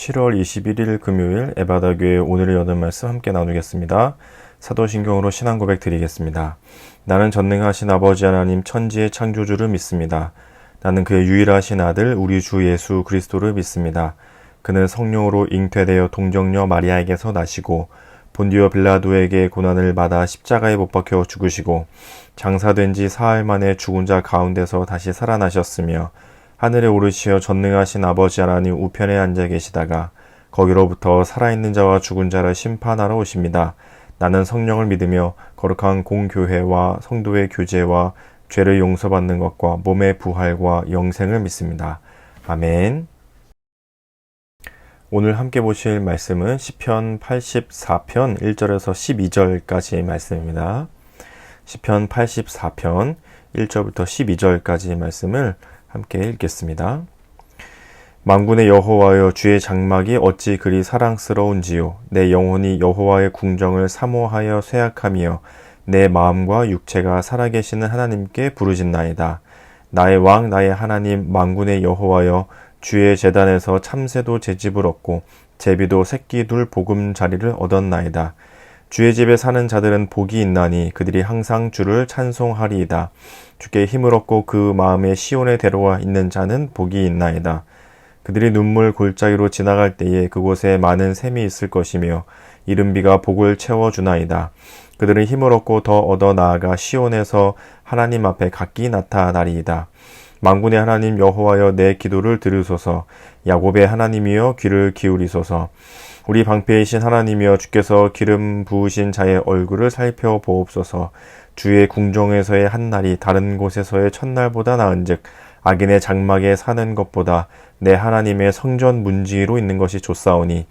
7월 21일 금요일 에바다교회 오늘을 여는 말씀 함께 나누겠습니다. 사도신경으로 신앙 고백 드리겠습니다. 나는 전능하신 아버지 하나님 천지의 창조주를 믿습니다. 나는 그의 유일하신 아들 우리 주 예수 그리스도를 믿습니다. 그는 성령으로 잉태되어 동정녀 마리아에게서 나시고 본디오 빌라도에게 고난을 받아 십자가에 못 박혀 죽으시고 장사된 지 사흘 만에 죽은 자 가운데서 다시 살아나셨으며 하늘에 오르시어 전능하신 아버지 하나님 우편에 앉아 계시다가 거기로부터 살아있는 자와 죽은 자를 심판하러 오십니다. 나는 성령을 믿으며 거룩한 공교회와 성도의 교제와 죄를 용서받는 것과 몸의 부활과 영생을 믿습니다. 아멘. 오늘 함께 보실 말씀은 시편 84편 1절에서 12절까지의 말씀입니다. 시편 84편 1절부터 12절까지의 말씀을 함께 읽겠습니다. 만군의 여호와여, 주의 장막이 어찌 그리 사랑스러운지요. 내 영혼이 여호와의 궁정을 사모하여 쇠약하며 내 마음과 육체가 살아계시는 하나님께 부르짖나이다. 나의 왕 나의 하나님 만군의 여호와여, 주의 제단에서 참새도 제 집을 얻고 제비도 새끼 둘 보금자리를 얻었나이다. 주의 집에 사는 자들은 복이 있나니 그들이 항상 주를 찬송하리이다. 주께 힘을 얻고 그 마음에 시온에 데려와 있는 자는 복이 있나이다. 그들이 눈물 골짜기로 지나갈 때에 그곳에 많은 샘이 있을 것이며 이른 비가 복을 채워주나이다. 그들은 힘을 얻고 더 얻어 나아가 시온에서 하나님 앞에 각기 나타나리이다. 만군의 하나님 여호와여, 내 기도를 들으소서. 야곱의 하나님이여, 귀를 기울이소서. 우리 방패이신 하나님이여, 주께서 기름 부으신 자의 얼굴을 살펴보옵소서. 주의 궁정에서의 한날이 다른 곳에서의 첫날보다 나은즉 악인의 장막에 사는 것보다 내 하나님의 성전 문지기로 있는 것이 좋사오니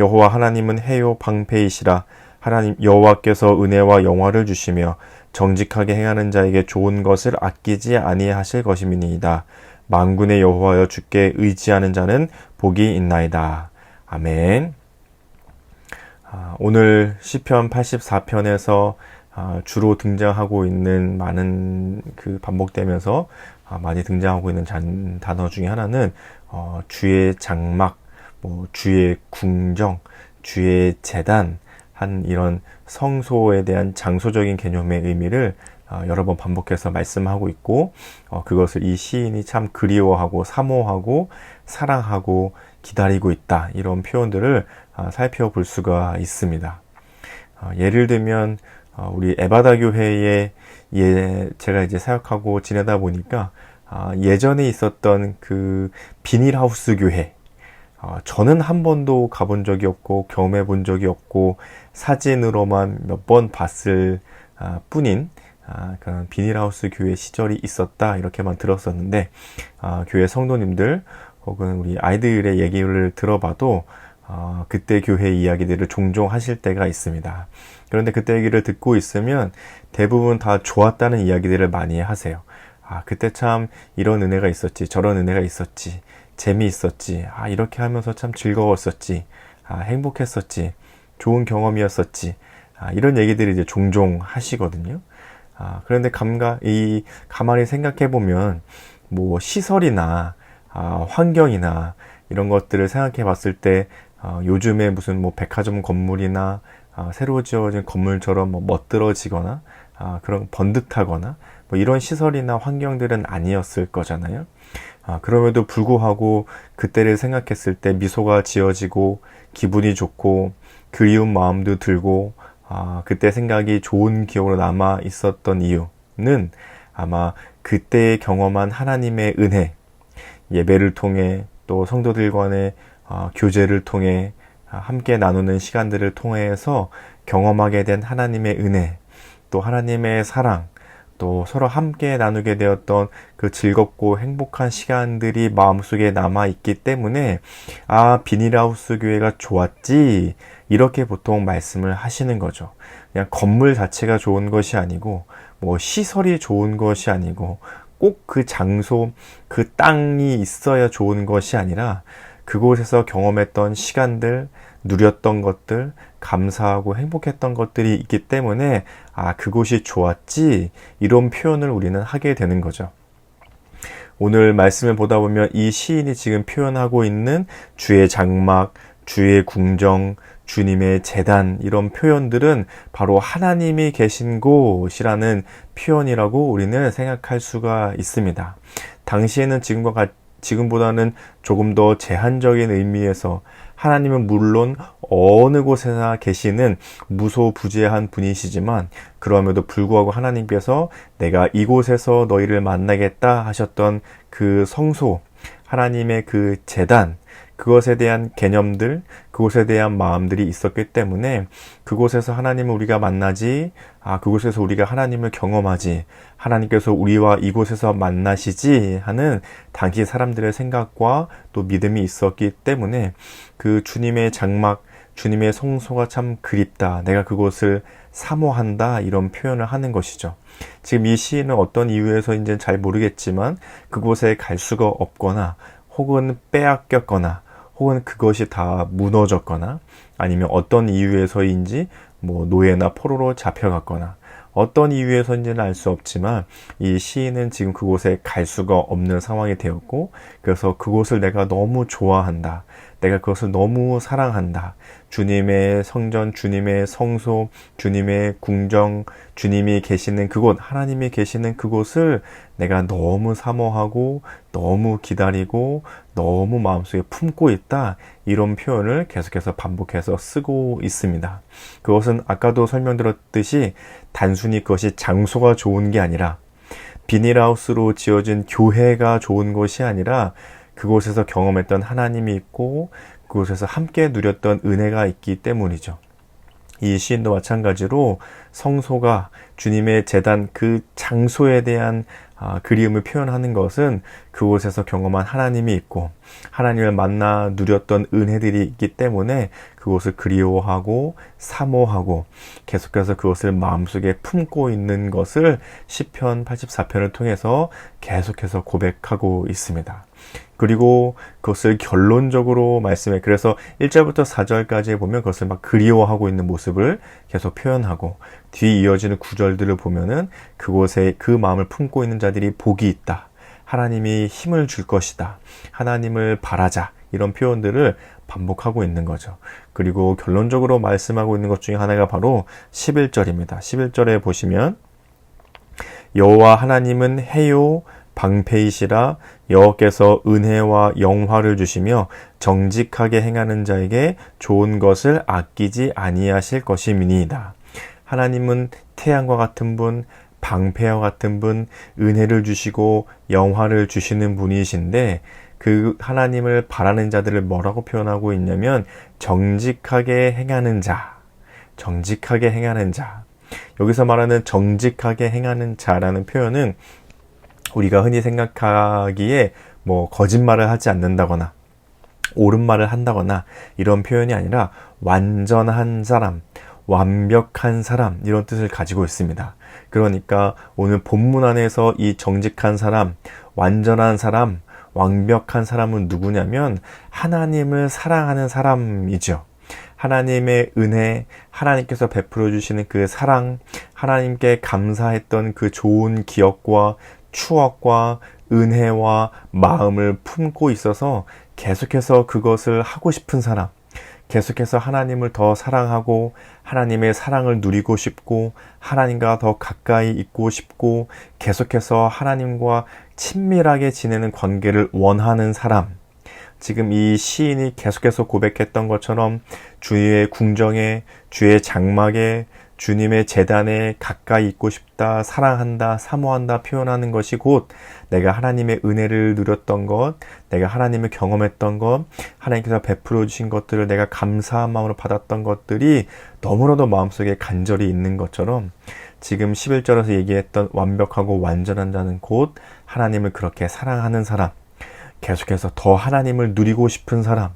여호와 하나님은 해요 방패이시라. 하나님 여호와께서 은혜와 영화를 주시며 정직하게 행하는 자에게 좋은 것을 아끼지 아니하실 것임이니이다. 만군의 여호와여, 주께 의지하는 자는 복이 있나이다. 아멘. 오늘 시편 84편에서 주로 등장하고 있는 많은 반복되면서 많이 등장하고 있는 단어 중에 하나는 주의 장막, 주의 궁정, 주의 제단 한 이런 성소에 대한 장소적인 개념의 의미를 여러 번 반복해서 말씀하고 있고 그것을 이 시인이 참 그리워하고 사모하고 사랑하고 기다리고 있다, 이런 표현들을 살펴볼 수가 있습니다. 예를 들면 우리 에바다 교회에 제가 이제 사역하고 지내다 보니까 예전에 있었던 그 비닐하우스 교회, 저는 한 번도 가본 적이 없고 경험해 본 적이 없고 사진으로만 몇 번 봤을 뿐인 그런 비닐하우스 교회 시절이 있었다, 이렇게만 들었었는데 교회 성도님들 혹은 우리 아이들의 얘기를 들어봐도 그때 교회 이야기들을 종종 하실 때가 있습니다. 그런데 그때 얘기를 듣고 있으면 대부분 다 좋았다는 이야기들을 많이 하세요. 그때 참 이런 은혜가 있었지, 저런 은혜가 있었지, 재미있었지, 이렇게 하면서 참 즐거웠었지, 행복했었지, 좋은 경험이었었지, 이런 얘기들을 이제 종종 하시거든요. 그런데 가만히 생각해보면 시설이나 환경이나 이런 것들을 생각해 봤을 때 요즘에 무슨 백화점 건물이나 새로 지어진 건물처럼 멋들어지거나 그런 번듯하거나 이런 시설이나 환경들은 아니었을 거잖아요. 그럼에도 불구하고 그때를 생각했을 때 미소가 지어지고 기분이 좋고 그리운 마음도 들고 그때 생각이 좋은 기억으로 남아 있었던 이유는 아마 그때 경험한 하나님의 은혜, 예배를 통해 또 성도들 간의 교제를 통해 함께 나누는 시간들을 통해서 경험하게 된 하나님의 은혜, 또 하나님의 사랑, 또 서로 함께 나누게 되었던 그 즐겁고 행복한 시간들이 마음속에 남아있기 때문에 비닐하우스 교회가 좋았지, 이렇게 보통 말씀을 하시는 거죠. 그냥 건물 자체가 좋은 것이 아니고 시설이 좋은 것이 아니고 꼭 그 장소, 그 땅이 있어야 좋은 것이 아니라 그곳에서 경험했던 시간들, 누렸던 것들, 감사하고 행복했던 것들이 있기 때문에 그곳이 좋았지, 이런 표현을 우리는 하게 되는 거죠. 오늘 말씀을 보다 보면 이 시인이 지금 표현하고 있는 주의 장막, 주의 궁정, 주님의 제단, 이런 표현들은 바로 하나님이 계신 곳이라는 표현이라고 우리는 생각할 수가 있습니다. 당시에는 지금보다는 조금 더 제한적인 의미에서 하나님은 물론 어느 곳에나 계시는 무소부재한 분이시지만, 그럼에도 불구하고 하나님께서 내가 이곳에서 너희를 만나겠다 하셨던 그 성소, 하나님의 그 제단, 그것에 대한 개념들, 그것에 대한 마음들이 있었기 때문에 그곳에서 하나님을 우리가 만나지, 그곳에서 우리가 하나님을 경험하지, 하나님께서 우리와 이곳에서 만나시지 하는 당시 사람들의 생각과 또 믿음이 있었기 때문에 그 주님의 장막, 주님의 성소가 참 그립다, 내가 그곳을 사모한다, 이런 표현을 하는 것이죠. 지금 이 시인은 어떤 이유에서인지는 잘 모르겠지만 그곳에 갈 수가 없거나, 혹은 빼앗겼거나, 혹은 그것이 다 무너졌거나, 아니면 어떤 이유에서인지 노예나 포로로 잡혀갔거나, 어떤 이유에서인지는 알 수 없지만 이 시인은 지금 그곳에 갈 수가 없는 상황이 되었고, 그래서 그곳을 내가 너무 좋아한다, 내가 그것을 너무 사랑한다, 주님의 성전, 주님의 성소, 주님의 궁정, 주님이 계시는 그곳, 하나님이 계시는 그곳을 내가 너무 사모하고 너무 기다리고 너무 마음속에 품고 있다, 이런 표현을 계속해서 반복해서 쓰고 있습니다. 그것은 아까도 설명드렸듯이 단순히 그것이 장소가 좋은 게 아니라, 비닐하우스로 지어진 교회가 좋은 것이 아니라 그곳에서 경험했던 하나님이 있고 그곳에서 함께 누렸던 은혜가 있기 때문이죠. 이 시인도 마찬가지로 성소가, 주님의 제단, 그 장소에 대한 그리움을 표현하는 것은 그곳에서 경험한 하나님이 있고 하나님을 만나 누렸던 은혜들이 있기 때문에 그곳을 그리워하고 사모하고 계속해서 그것을 마음속에 품고 있는 것을 시편 84편을 통해서 계속해서 고백하고 있습니다. 그리고 그것을 결론적으로 말씀해, 그래서 1절부터 4절까지 보면 그것을 막 그리워하고 있는 모습을 계속 표현하고, 뒤 이어지는 구절들을 보면은 그곳에 그 마음을 품고 있는 자들이 복이 있다, 하나님이 힘을 줄 것이다, 하나님을 바라자, 이런 표현들을 반복하고 있는 거죠. 그리고 결론적으로 말씀하고 있는 것 중에 하나가 바로 11절입니다. 11절에 보시면 여호와 하나님은 해요 방패이시라, 여호와께서 은혜와 영화를 주시며 정직하게 행하는 자에게 좋은 것을 아끼지 아니하실 것임이니이다. 하나님은 태양과 같은 분, 방패와 같은 분, 은혜를 주시고 영화를 주시는 분이신데, 그 하나님을 바라는 자들을 뭐라고 표현하고 있냐면 정직하게 행하는 자, 정직하게 행하는 자. 여기서 말하는 정직하게 행하는 자라는 표현은 우리가 흔히 생각하기에 거짓말을 하지 않는다거나 옳은 말을 한다거나 이런 표현이 아니라 완전한 사람, 완벽한 사람, 이런 뜻을 가지고 있습니다. 그러니까 오늘 본문 안에서 이 정직한 사람, 완전한 사람, 완벽한 사람은 누구냐면 하나님을 사랑하는 사람이죠. 하나님의 은혜, 하나님께서 베풀어 주시는 그 사랑, 하나님께 감사했던 그 좋은 기억과 추억과 은혜와 마음을 품고 있어서 계속해서 그것을 하고 싶은 사람, 계속해서 하나님을 더 사랑하고 하나님의 사랑을 누리고 싶고 하나님과 더 가까이 있고 싶고 계속해서 하나님과 친밀하게 지내는 관계를 원하는 사람, 지금 이 시인이 계속해서 고백했던 것처럼 주의 궁정에, 주의 장막에, 주님의 제단에 가까이 있고 싶다, 사랑한다, 사모한다 표현하는 것이 곧 내가 하나님의 은혜를 누렸던 것, 내가 하나님을 경험했던 것, 하나님께서 베풀어 주신 것들을 내가 감사한 마음으로 받았던 것들이 너무나도 마음속에 간절히 있는 것처럼 지금 11절에서 얘기했던 완벽하고 완전한 자는 곧 하나님을 그렇게 사랑하는 사람, 계속해서 더 하나님을 누리고 싶은 사람,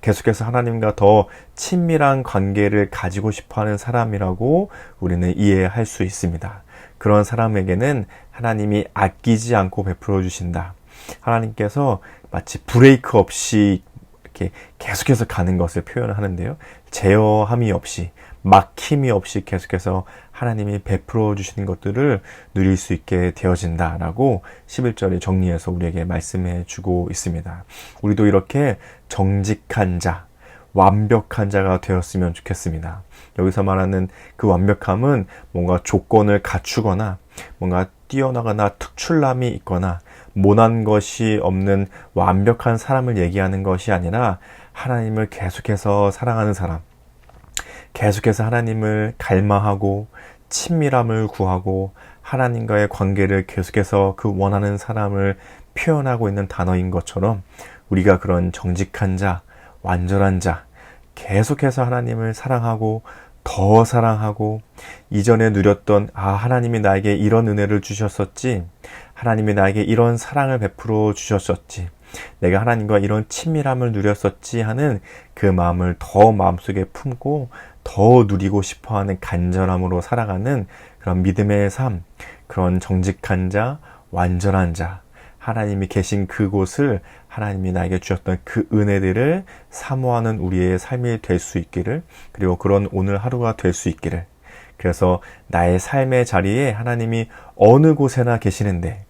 계속해서 하나님과 더 친밀한 관계를 가지고 싶어하는 사람이라고 우리는 이해할 수 있습니다. 그런 사람에게는 하나님이 아끼지 않고 베풀어 주신다. 하나님께서 마치 브레이크 없이 이렇게 계속해서 가는 것을 표현하는데요. 제어함이 없이 막힘이 없이 계속해서 하나님이 베풀어 주시는 것들을 누릴 수 있게 되어진다라고 11절에 정리해서 우리에게 말씀해 주고 있습니다. 우리도 이렇게 정직한 자, 완벽한 자가 되었으면 좋겠습니다. 여기서 말하는 그 완벽함은 뭔가 조건을 갖추거나 뭔가 뛰어나거나 특출남이 있거나 모난 것이 없는 완벽한 사람을 얘기하는 것이 아니라 하나님을 계속해서 사랑하는 사람, 계속해서 하나님을 갈망하고 친밀함을 구하고 하나님과의 관계를 계속해서 그 원하는 사람을 표현하고 있는 단어인 것처럼 우리가 그런 정직한 자, 완전한 자, 계속해서 하나님을 사랑하고 더 사랑하고 이전에 누렸던 하나님이 나에게 이런 은혜를 주셨었지, 하나님이 나에게 이런 사랑을 베풀어 주셨었지, 내가 하나님과 이런 친밀함을 누렸었지 하는 그 마음을 더 마음속에 품고 더 누리고 싶어하는 간절함으로 살아가는 그런 믿음의 삶, 그런 정직한 자, 완전한 자, 하나님이 계신 그곳을 하나님이 나에게 주셨던 그 은혜들을 사모하는 우리의 삶이 될 수 있기를, 그리고 그런 오늘 하루가 될 수 있기를. 그래서 나의 삶의 자리에 하나님이 어느 곳에나 계시는데,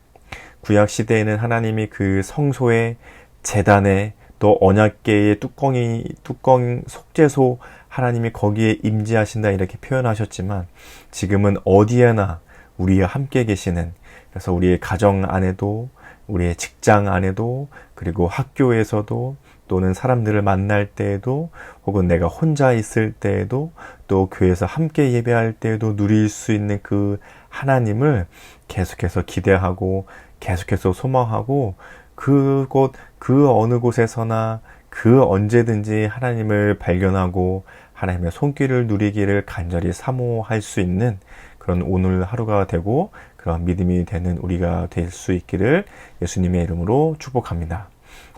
구약 시대에는 하나님이 그 성소에, 제단에, 또 언약궤의 뚜껑 속죄소, 하나님이 거기에 임재하신다 이렇게 표현하셨지만 지금은 어디에나 우리와 함께 계시는, 그래서 우리의 가정 안에도, 우리의 직장 안에도, 그리고 학교에서도, 또는 사람들을 만날 때에도, 혹은 내가 혼자 있을 때에도, 또 교회에서 함께 예배할 때에도 누릴 수 있는 그 하나님을 계속해서 기대하고 계속해서 소망하고, 그곳 그 어느 곳에서나 그 언제든지 하나님을 발견하고 하나님의 손길을 누리기를 간절히 사모할 수 있는 그런 오늘 하루가 되고 그런 믿음이 되는 우리가 될 수 있기를 예수님의 이름으로 축복합니다.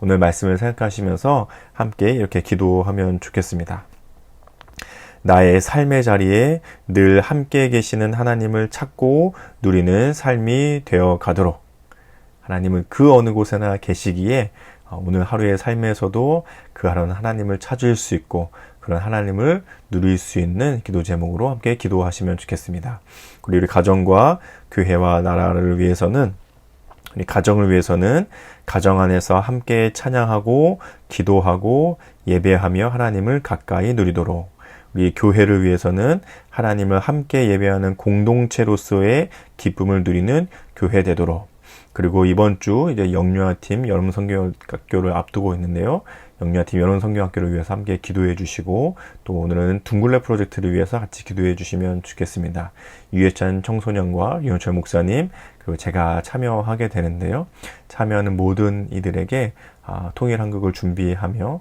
오늘 말씀을 생각하시면서 함께 이렇게 기도하면 좋겠습니다. 나의 삶의 자리에 늘 함께 계시는 하나님을 찾고 누리는 삶이 되어 가도록, 하나님은 그 어느 곳에나 계시기에 오늘 하루의 삶에서도 그 하나님을 찾을 수 있고 그런 하나님을 누릴 수 있는 기도 제목으로 함께 기도하시면 좋겠습니다. 우리 가정과 교회와 나라를 위해서는, 우리 가정을 위해서는 가정 안에서 함께 찬양하고 기도하고 예배하며 하나님을 가까이 누리도록, 우리 교회를 위해서는 하나님을 함께 예배하는 공동체로서의 기쁨을 누리는 교회 되도록, 그리고 이번 주 이제 영유아팀 여름성경학교를 앞두고 있는데요. 영유아팀 여름성경학교를 위해서 함께 기도해 주시고, 또 오늘은 둥글레 프로젝트를 위해서 같이 기도해 주시면 좋겠습니다. 유해찬 청소년과 윤호철 목사님, 그리고 제가 참여하게 되는데요. 참여하는 모든 이들에게 통일한국을 준비하며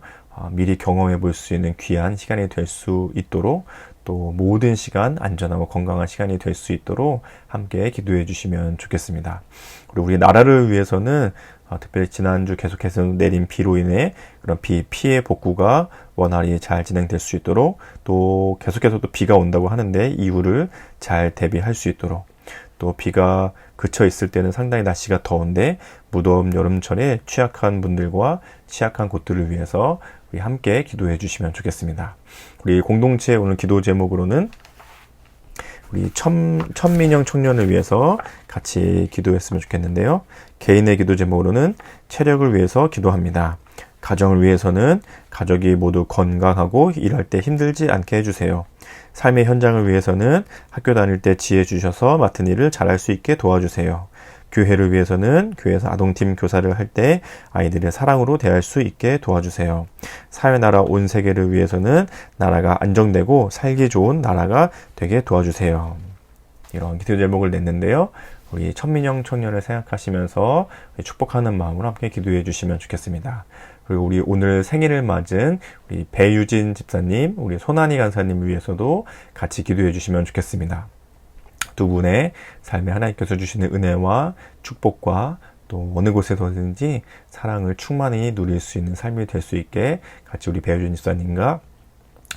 미리 경험해 볼 수 있는 귀한 시간이 될 수 있도록, 또 모든 시간 안전하고 건강한 시간이 될 수 있도록 함께 기도해 주시면 좋겠습니다. 그리고 우리 나라를 위해서는 특별히 지난주 계속해서 내린 비로 인해 그런 피해 복구가 원활히 잘 진행될 수 있도록, 또 계속해서 또 비가 온다고 하는데 이유를 잘 대비할 수 있도록, 또 비가 그쳐 있을 때는 상당히 날씨가 더운데 무더운 여름철에 취약한 분들과 취약한 곳들을 위해서 우리 함께 기도해 주시면 좋겠습니다. 우리 공동체 오늘 기도 제목으로는 우리 천민영 청년을 위해서 같이 기도했으면 좋겠는데요. 개인의 기도 제목으로는 체력을 위해서 기도합니다. 가정을 위해서는 가족이 모두 건강하고 일할 때 힘들지 않게 해주세요. 삶의 현장을 위해서는 학교 다닐 때 지혜 주셔서 맡은 일을 잘할 수 있게 도와주세요. 교회를 위해서는 교회에서 아동팀 교사를 할 때 아이들의 사랑으로 대할 수 있게 도와주세요. 사회, 나라, 온 세계를 위해서는 나라가 안정되고 살기 좋은 나라가 되게 도와주세요. 이런 기도 제목을 냈는데요. 우리 천민영 청년을 생각하시면서 축복하는 마음으로 함께 기도해 주시면 좋겠습니다. 그리고 우리 오늘 생일을 맞은 우리 배유진 집사님, 우리 손한희 간사님을 위해서도 같이 기도해 주시면 좋겠습니다. 두 분의 삶에 하나님께서 주시는 은혜와 축복과 또 어느 곳에서든지 사랑을 충만히 누릴 수 있는 삶이 될 수 있게 같이 우리 배유진 집사님과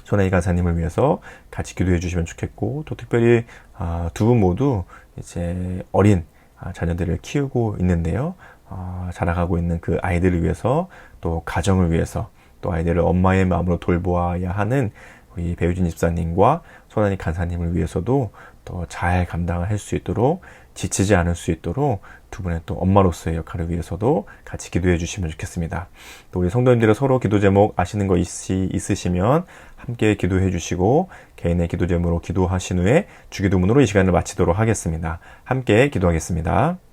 손한희 간사님을 위해서 같이 기도해 주시면 좋겠고, 또 특별히 두 분 모두 이제 어린 자녀들을 키우고 있는데요. 자라가고 있는 그 아이들을 위해서, 또 가정을 위해서, 또 아이들을 엄마의 마음으로 돌보아야 하는 우리 배우진 집사님과 손한희 간사님을 위해서도 더 잘 감당할 수 있도록, 지치지 않을 수 있도록 두 분의 또 엄마로서의 역할을 위해서도 같이 기도해 주시면 좋겠습니다. 또 우리 성도님들의 서로 기도 제목 아시는 거 있으시면 함께 기도해 주시고 개인의 기도 제목으로 기도하신 후에 주기도문으로 이 시간을 마치도록 하겠습니다. 함께 기도하겠습니다.